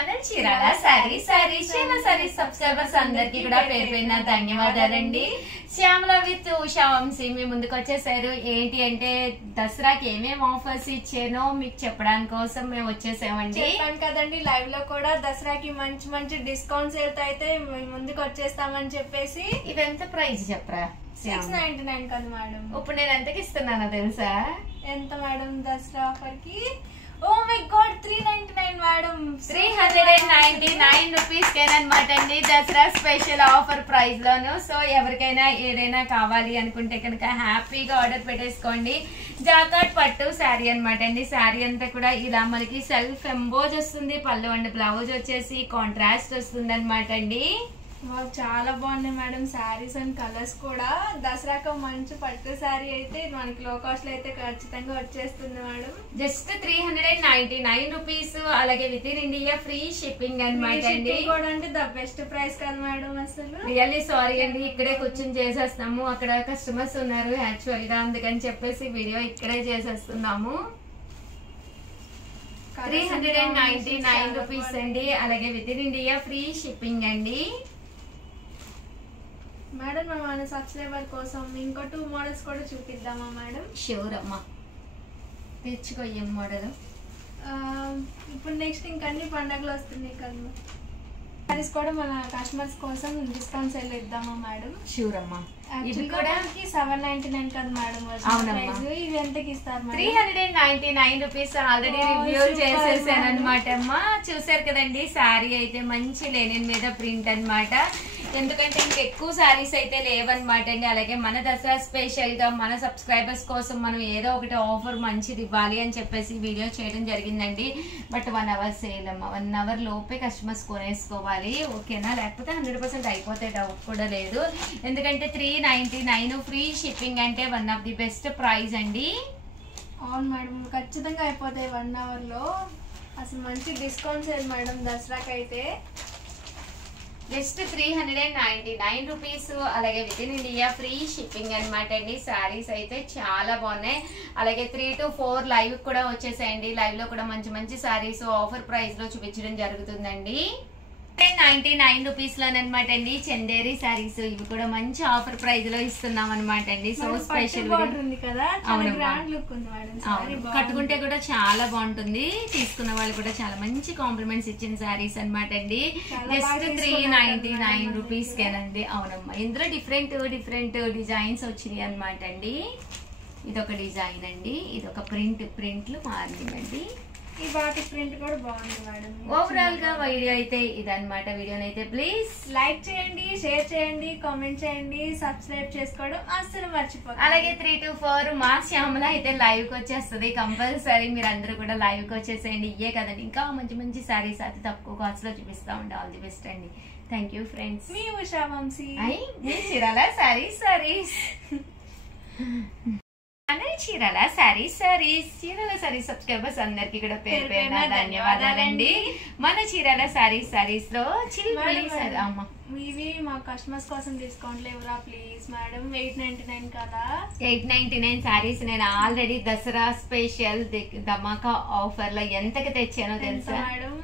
Channel Chirala sorry subscribers అందరికి కూడా పేరు పేరున ధన్యవాదాలండి. శ్యామల విత్ ఉషా వంశీ మీ ముందుకు వచ్చేసారు. ఏంటి అంటే దసరాకి ఏమేమి ఆఫర్స్ ఇచ్చానో మీకు చెప్పడానికి కోసం మేము వచ్చేసామండి. చెప్పాను కదండి లైవ్ లో కూడా దసరాకి మంచి మంచి డిస్కౌంట్స్ అయితే ముందుకు వచ్చేస్తామని చెప్పేసి. ఇది ఎంత ప్రైస్ చెప్పరా? 699 కదా మేడం. ఇప్పుడు నేను ఎంతకి ఇస్తున్నానో తెలుసా? ఎంత మేడం దసరా ఆఫర్ కి? Oh my god 399 madam. 399 rupees కేనమాట అండి దసరా స్పెషల్ ఆఫర్ ప్రైస్ లోను. సో ఎవరికైనా ఏదైనా కావాలి అనుకుంటే కనుక హ్యాపీగా ఆర్డర్ పెట్టేసుకోండి. జాకాట్ పట్టు శారీ అనమాట అండి. శారీ అంతా కూడా ఇలా మనకి సెల్ఫ్ ఎంబోజ్ వస్తుంది. పళ్ళు అండ్ బ్లౌజ్ వచ్చేసి కాంట్రాస్ట్ వస్తుంది అనమాట అండి. చాలా బాగున్నాయి మేడం శారీస్ అండ్ కలర్స్ కూడా. దసరాకు మంచి పట్టు శారీ అయితే మనకి లో కాస్ట్ లో అయితే ఖచ్చితంగా వచ్చేస్తుంది మేడం. Just 399 rupees. అలాగే within India free shipping అనమాట అండి. కూడా అంటే ద బెస్ట్ ప్రైస్ కదా మేడం. అసలు రియల్లీ సారీ అండి, ఇక్కడే కూర్చొని చేసేస్తాము. అక్కడ కస్టమర్స్ ఉన్నారు యాక్చువల్ గా, అందుకని చెప్పేసి వీడియో ఇక్కడే చేసేస్తున్నాము. 399 రూపీస్ అండి. అలాగే within India free shipping అండి. మేడం మన సబ్స్క్రైబర్ కోసం ఇంకో 2 మోడల్స్ కూడా చూపిద్దామా మేడం? షూర్ అమ్మా, తెచ్చుకో. ఏం మోడల్? ఇప్పుడు నెక్స్ట్ ఇంకన్ని పండుగలు వస్తున్నాయి కదా, సారీస్ కూడా మన కస్టమర్స్ కోసం డిస్కౌంట్ సేల్ ఇద్దామా మేడం? షూర్ అమ్మా. ఇది కూడా 799 కదా మేడం. అవునమ్మా. ఇది ఎంతకి ఇస్తారు? 399 రూపీస్. ఆల్రెడీ రివ్యూ చేసేసాను అనమాట అమ్మా. చూసారు కదండి, శారీ అయితే మంచి లెనిన్ మీద ప్రింట్ అనమాట. ఎందుకంటే ఇంకెక్కువ శారీస్ అయితే లేవన్నమాట అండి. అలాగే మన దసరా స్పెషల్ గా మన సబ్స్క్రైబర్స్ కోసం మనం ఏదో ఒకటి ఆఫర్ మంచిది ఇవ్వాలి అని చెప్పేసి వీడియో చేయడం జరిగిందండి. బట్ 1 అవర్ సేల్ అమ్మా. 1 అవర్ లోపే కస్టమర్స్ కొనేసుకోవాలి, ఓకేనా? లేకపోతే 100% అయిపోతే డౌట్ కూడా లేదు. ఎందుకంటే 399 ఫ్రీ షిప్పింగ్ అంటే one of the best price అండి. అవును మేడం, ఖచ్చితంగా అయిపోతాయి 1 అవర్ లో. అసలు మంచి డిస్కౌంట్ సేల్ మేడం దసరాకి అయితే. Just 399 rupees. అలాగే within India free shipping అనమాట అండి. శారీస్ అయితే చాలా బాగున్నాయి. అలాగే 3 to 4 లైవ్ కూడా వచ్చేసాయండి. లైవ్ లో కూడా మంచి మంచి శారీస్ ఆఫర్ ప్రైస్ లో చూపించడం జరుగుతుందండి. 99 రూపీస్ లోనమాట అండి చందేరి శారీస్. ఇవి కూడా మంచి ఆఫర్ ప్రైస్ లో ఇస్తున్నాం అనమాట అండి. సో స్పెషల్ కట్టుకుంటే కూడా చాలా బాగుంటుంది. తీసుకున్న వాళ్ళు కూడా చాలా మంచి కాంప్లిమెంట్స్ ఇచ్చిన శారీస్ అనమాట అండి. జస్ట్ 399 రూపీస్ కేనండి. అవునమ్మా, ఇందులో డిఫరెంట్ డిజైన్స్ వచ్చినాయి అనమాట అండి. ఇదొక డిజైన్ అండి, ఇదొక ప్రింట్లు మారిందండి. ఈ బాటి ప్రింట్ కూడా బాగుంది మేడం. ఓవరాల్ గా వీడియో అయితే ఇదన్నమాట. వీడియోనైతే ప్లీజ్ లైక్ చేయండి, షేర్ చేయండి, కామెంట్ చేయండి, సబ్స్క్రైబ్ చేసుకోవడం అస్సలు మర్చిపోకండి. అలాగే 3 to 4 మా శ్యామల అయితే లైవ్ కి వచ్చేస్తుంది. కంపల్సరీ మీరు అందరూ కూడా లైవ్ కి వచ్చేసేయండి. ఇయే కదండి, ఇంకా మంచి మంచి శారీస్ అతి తక్కువ కాస్ట్ లో చూపిస్తా ఉండే. ఆల్ ది బెస్ట్ అండి. Thank you friends. మీ Usha Vamshi. Chirala sarees Chirala Chirala sarees subscribers అందరికి కూడా పేరు పేరున ధన్యవాదాలండి. మన చీరాల సారీస్ లో ఇవి మా కస్టమర్స్ కోసం డిస్కౌంట్ లేవురా ప్లీజ్ మేడం. 899 కదా. 899 సారీస్ నేను ఆల్రెడీ దసరా స్పెషల్ ధమాకా ఆఫర్ లో ఎంతకి తెచ్చానో తెలుసా మేడం?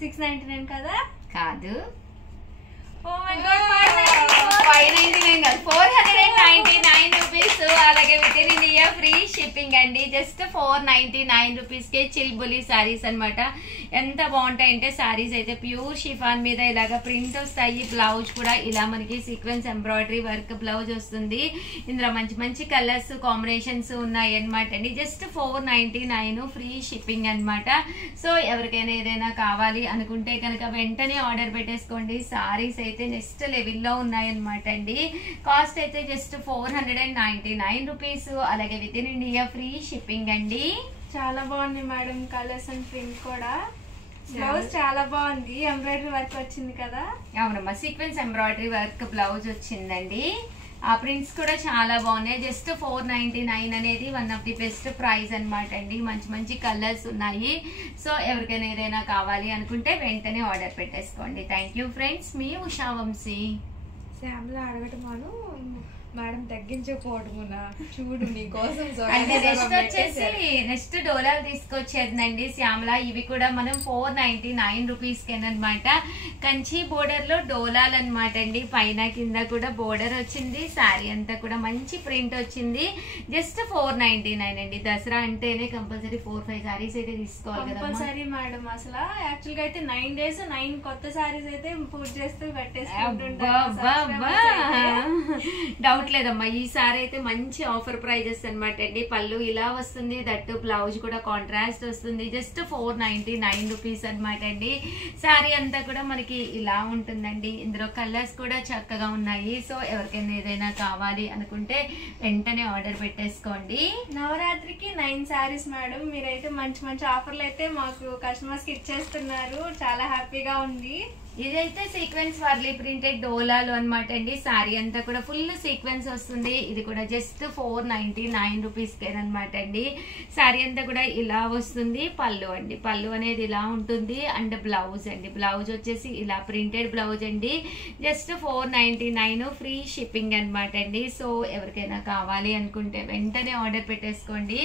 699 కదా? కాదు, ఓ మై గాడ్ 599 కాదు, 499 రూపీస్. అలాగే within India free shipping అండి. జస్ట్ 499 రూపీస్ కే చిల్బులి సారీస్ అనమాట. ఎంత బాగుంటాయంటే సారీస్ అయితే ప్యూర్ షిఫాన్ మీద ఇలాగా ప్రింట్ వస్తాయి. బ్లౌజ్ కూడా ఇలా మనకి సీక్వెన్స్ ఎంబ్రాయిడరీ వర్క్ బ్లౌజ్ వస్తుంది. ఇందులో మంచి మంచి కలర్స్ కాంబినేషన్స్ ఉన్నాయి అనమాట అండి. జస్ట్ 499 ఫ్రీ షిప్పింగ్ అనమాట. సో ఎవరికైనా ఏదైనా కావాలి అనుకుంటే కనుక వెంటనే ఆర్డర్ పెట్టేసుకోండి. సారీస్ అయితే నెక్స్ట్ లెవెల్లో ఉన్నాయన్నమాట అండి. కాస్ట్ అయితే జస్ట్ 499 రూపీస్. అలాగే within India free shipping అండి. చాలా బాగుంది మేడం కలర్స్ అండ్ ప్రింట్ కూడా. బ్లౌజ్ చాలా బాగుంది, ఎంబ్రాయిడరీ వర్క్ వచ్చింది కదా? అవునమ్మా, సీక్వెన్స్ ఎంబ్రాయిడరీ వర్క్ బ్లౌజ్ వచ్చిందండి. ఆ ప్రింట్స్ కూడా చాలా బాగున్నాయి. జస్ట్ 499 అనేది one of the best price అనమాట అండి. మంచి మంచి కలర్స్ ఉన్నాయి. సో ఎవరికైనా ఏదైనా కావాలి అనుకుంటే వెంటనే ఆర్డర్ పెట్టేసుకోండి. Thank you friends. మీ ఉషా వంశీ. శ్యామల అడగటమాను మేడం తగ్గించకపోవడమునా చూడు నీకోసం అంటే నెక్స్ట్ వచ్చేసి నెక్స్ట్ డోలాలు తీసుకొచ్చేదండి శ్యామల. ఇవి కూడా మనం 499 రూపీస్ కెనమాట. కంచి బోర్డర్ లో డోలాలు అనమాట అండి. పైన కింద కూడా బోర్డర్ వచ్చింది. శారీ అంతా కూడా మంచి ప్రింట్ వచ్చింది. జస్ట్ 499 అండి. దసరా అంటేనే కంపల్సరీ 4-5 సారీస్ అయితే తీసుకోవాలి కదా కంపల్సరీ మేడం. అసలు యాక్చువల్ గా అయితే 9 days 9 కొత్త సారీస్ అయితే పూజ చేస్తూ డౌట్ లేదమ్మా. ఈసారి అయితే మంచి ఆఫర్ ప్రైజెస్ అనమాట అండి. పళ్ళు ఇలా వస్తుంది, దట్టు బ్లౌజ్ కూడా కాంట్రాస్ట్ వస్తుంది. జస్ట్ 499 రూపీస్ అనమాట అండి. శారీ అంతా కూడా మనకి ఇలా ఉంటుందండి. ఇందులో కలర్స్ కూడా చక్కగా ఉన్నాయి. సో ఎవరికైనా ఏదైనా కావాలి అనుకుంటే వెంటనే ఆర్డర్ పెట్టేసుకోండి. నవరాత్రికి 9 సారీస్ మేడం. మీరైతే మంచి మంచి ఆఫర్లు అయితే మాకు కస్టమర్స్ కి ఇచ్చేస్తున్నారు. చాలా హ్యాపీగా ఉంది. ఇదైతే సీక్వెన్స్ వర్లీ ప్రింటెడ్ డోలాలు అనమాట అండి. శారీ అంతా కూడా ఫుల్ సీక్వెన్స్ వస్తుంది. ఇది కూడా జస్ట్ 499 రూపీస్ అనమాట అండి. శారీ అంతా కూడా ఇలా వస్తుంది. పళ్ళు అండి, పళ్ళు అనేది ఇలా ఉంటుంది. అండ్ బ్లౌజ్ అండి, బ్లౌజ్ వచ్చేసి ఇలా ప్రింటెడ్ బ్లౌజ్ అండి. జస్ట్ 499 ఫ్రీ షిప్పింగ్ అనమాట అండి. సో ఎవరికైనా కావాలి అనుకుంటే వెంటనే ఆర్డర్ పెట్టేసుకోండి.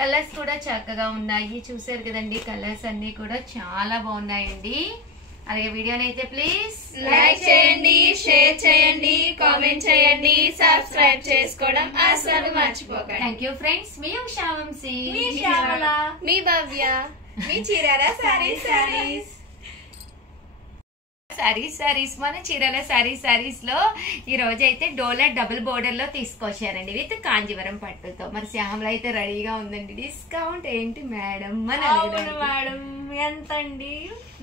కలర్స్ కూడా చక్కగా ఉన్నాయి. చూసారు కదండి, కలర్స్ అన్ని కూడా చాలా బాగున్నాయండి. అలాగే వీడియోని అయితే ప్లీజ్ లైక్ చేయండి, షేర్ చేయండి, కామెంట్ చేయండి, సబ్స్క్రైబ్ చేసుకోవడం అసలు మర్చిపోకండి. Thank you friends. మీ ఉషావంశీ, మీ శ్యామల, మీ భవ్య, మీ చీరాల సారీస్. సారీస్ మన చీరల సారీస్ లో ఈ రోజు అయితే డోలా డబుల్ బోర్డర్ లో తీసుకొచ్చారండి విత్ కాంజీవరం పట్టుతో. మరి శ్యామల అయితే రెడీగా ఉందండి. డిస్కౌంట్ ఏంటి మేడం మేడం ఎంత అండి?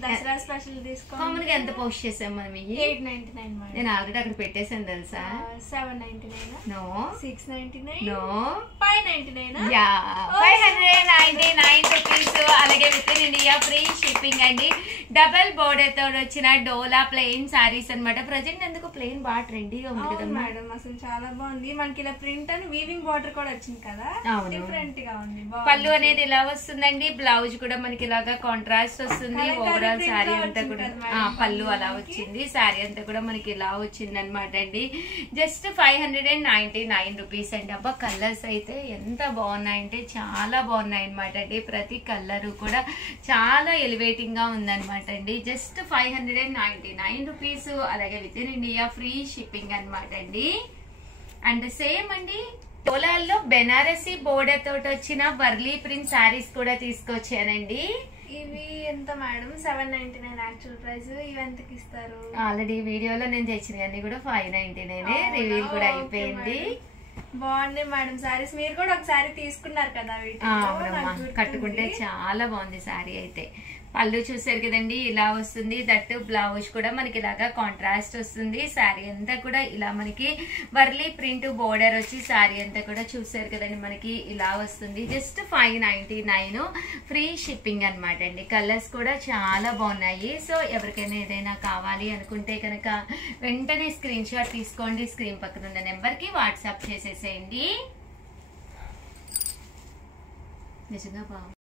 దసరా స్పెషల్ తీసుకోండి. కామన్ గా ఎంత పోస్ట్ చేసాం మనం? 899 మేడం. నేను ఆల్రెడీ అక్కడ పెట్టేసాను తెలుసా. 799 నో, 699 నో, 599 యా 599 రూపీస్. అలాగే within India free shipping అండి. డబల్ బోర్డర్ తో వచ్చిన డోలా ప్లెయిన్ సారీస్ అనమాట. ప్రజెంట్ ఎందుకు ప్లెయిన్ బాగా ట్రెండీగా ఉంది కదా మేడం. అసలు చాలా బాగుంది. మనకి ఇలా ప్రింట్ అని వీవింగ్ బార్డర్ కూడా వచ్చింది కదా, డిఫరెంట్ గా ఉంది. పళ్ళు అనేది ఇలా వస్తుందండి. బ్లౌజ్ కూడా మనకి ఇలాగా కాంట్రాస్ట్ వస్తుంది. ఓవరాల్ శారీ అంతా కూడా పళ్ళు అలా వచ్చింది. శారీ అంతా కూడా మనకి ఇలా వచ్చింది అనమాట అండి. జస్ట్ 599 రూపీస్ అండి. అబ్బా కలర్స్ అయితే ఎంత బాగున్నాయంటే చాలా బాగున్నాయి అనమాట అండి. ప్రతి కలర్ కూడా చాలా ఎలివేటింగ్ గా ఉందన్నమాట అండి. జస్ట్ 599 రూపీస్. అలాగే within India free shipping అనమాట అండి. అండ్ సేమ్ అండి డోలాల్లో బెనారసీ బోర్డర్ తోటి వచ్చిన వర్లీ ప్రింట్ శారీస్ కూడా తీసుకొచ్చానండి. ఇవి ఎంత మేడం? 799 actual price. ఇవి ఎంతకి ఇస్తారు? ఆల్రెడీ వీడియోలో నేను తెచ్చిన అన్ని కూడా 599 రివీల్ కూడా అయిపోయింది. బాగుంది మేడం సారీస్. మీరు కూడా ఒక సారీ తీసుకున్నారు కదా, కట్టుకుంటే చాలా బాగుంది సారీ అయితే. పళ్ళు చూసారు కదండి, ఇలా వస్తుంది. దట్టు బ్లౌజ్ కూడా మనకి ఇలాగా కాంట్రాస్ట్ వస్తుంది. శారీ అంతా కూడా ఇలా మనకి వర్లీ ప్రింట్ బోర్డర్ వచ్చి శారీ అంతా కూడా చూసారు కదండి మనకి ఇలా వస్తుంది. జస్ట్ 599 ఫ్రీ షిప్పింగ్ అనమాట అండి. కలర్స్ కూడా చాలా బాగున్నాయి. సో ఎవరికైనా ఏదైనా కావాలి అనుకుంటే కనుక వెంటనే స్క్రీన్ షాట్ తీసుకోండి. స్క్రీన్ పక్కన ఉన్న నెంబర్ కి వాట్సాప్ చేసేసేయండి. నిజంగా బాగుంది.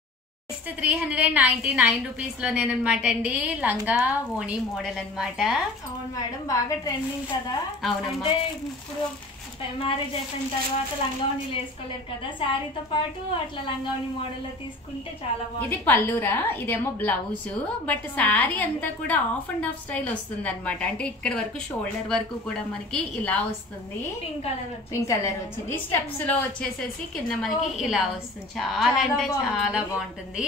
జస్ట్ 399 రూపీస్ లో నేనమాట అండి. లంగా ఓణి మోడల్ అనమాట. అవును మేడం, బాగా ట్రెండింగ్ కదా. అవునమ్మా. అంటే ఇప్పుడు మ్యారేజ్ అయిపోయిన తర్వాత లంగావణిలు వేసుకోలేరు కదా, శారీతో పాటు అట్లా లంగావణి మోడల్ లో తీసుకుంటే చాలా బాగుంది. ఇది పళ్ళురా, ఇదేమో బ్లౌజ్. బట్ శారీ అంతా కూడా ఆఫ్ అండ్ ఆఫ్ స్టైల్ వస్తుంది అనమాట. అంటే ఇక్కడ వరకు షోల్డర్ వరకు కూడా మనకి ఇలా వస్తుంది. పింక్ కలర్ వచ్చింది. స్టెప్స్ లో వచ్చేసేసి కింద మనకి ఇలా వస్తుంది. చాలా అంటే చాలా బాగుంటుంది.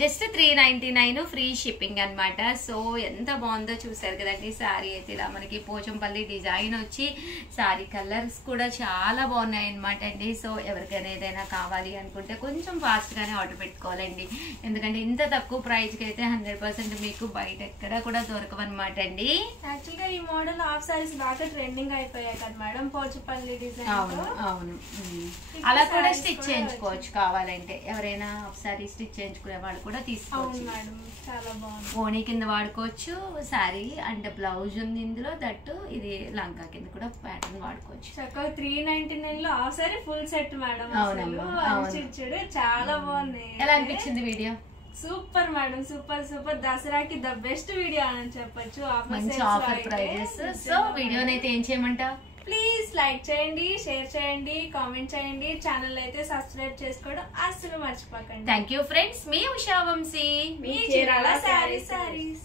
జస్ట్ 399 ఫ్రీ షిప్పింగ్ అనమాట. సో ఎంత బాగుందో చూసారు కదండి. శారీ అయితే ఇలా మనకి పోచంపల్లి డిజైన్ వచ్చి శారీ కలర్స్ కూడా చాలా బాగున్నాయి అనమాట అండి. సో ఎవరికైనా ఏదైనా కావాలి అనుకుంటే కొంచెం ఫాస్ట్ గానే ఆర్డర్ పెట్టుకోవాలండి. ఎందుకంటే ఇంత తక్కువ ప్రైస్ కి అయితే 100% మీకు బయట ఎక్కడ కూడా దొరకవన్నమాట అండి. యాక్చువల్ గా ఈ మోడల్ హాఫ్ సారీస్ బాగా ట్రెండింగ్ అయిపోయాయి కదా మేడం, పోచంపల్లి డిజైన్. అవును అవును, అలా కూడా స్టిచ్ చేయించుకోవచ్చు కావాలంటే. ఎవరైనా హాఫ్ సారీ స్టిచ్ చేయించుకునే వాళ్ళు కూడా తీసుకోవచ్చు. ఓణి కింద వాడుకోవచ్చు శారీ. అండ్ బ్లౌజ్ ఉంది ఇందులో. దట్టు ఇది లంగా కింద కూడా ప్యాటర్న్ వాడుకోవచ్చు. 399 లో half saree full set madam. చాలా బాగుంది. ఎలా అనిపించింది వీడియో? Super madam, super super. దసరాకి ద బెస్ట్ వీడియో అని చెప్పొచ్చు. మంచి ఆఫర్ ప్రైజెస్. సో వీడియోనైతే ఏం చేయమంటావు? ప్లీజ్ లైక్ చేయండి, షేర్ చేయండి, కామెంట్ చేయండి, ఛానల్ అయితే సబ్స్క్రైబ్ చేసుకోవడం అస్సలు మర్చిపోకండి. థ్యాంక్ యూ ఫ్రెండ్స్, మీ ఉషా వంశీ, మీ చీరాల శారీస్.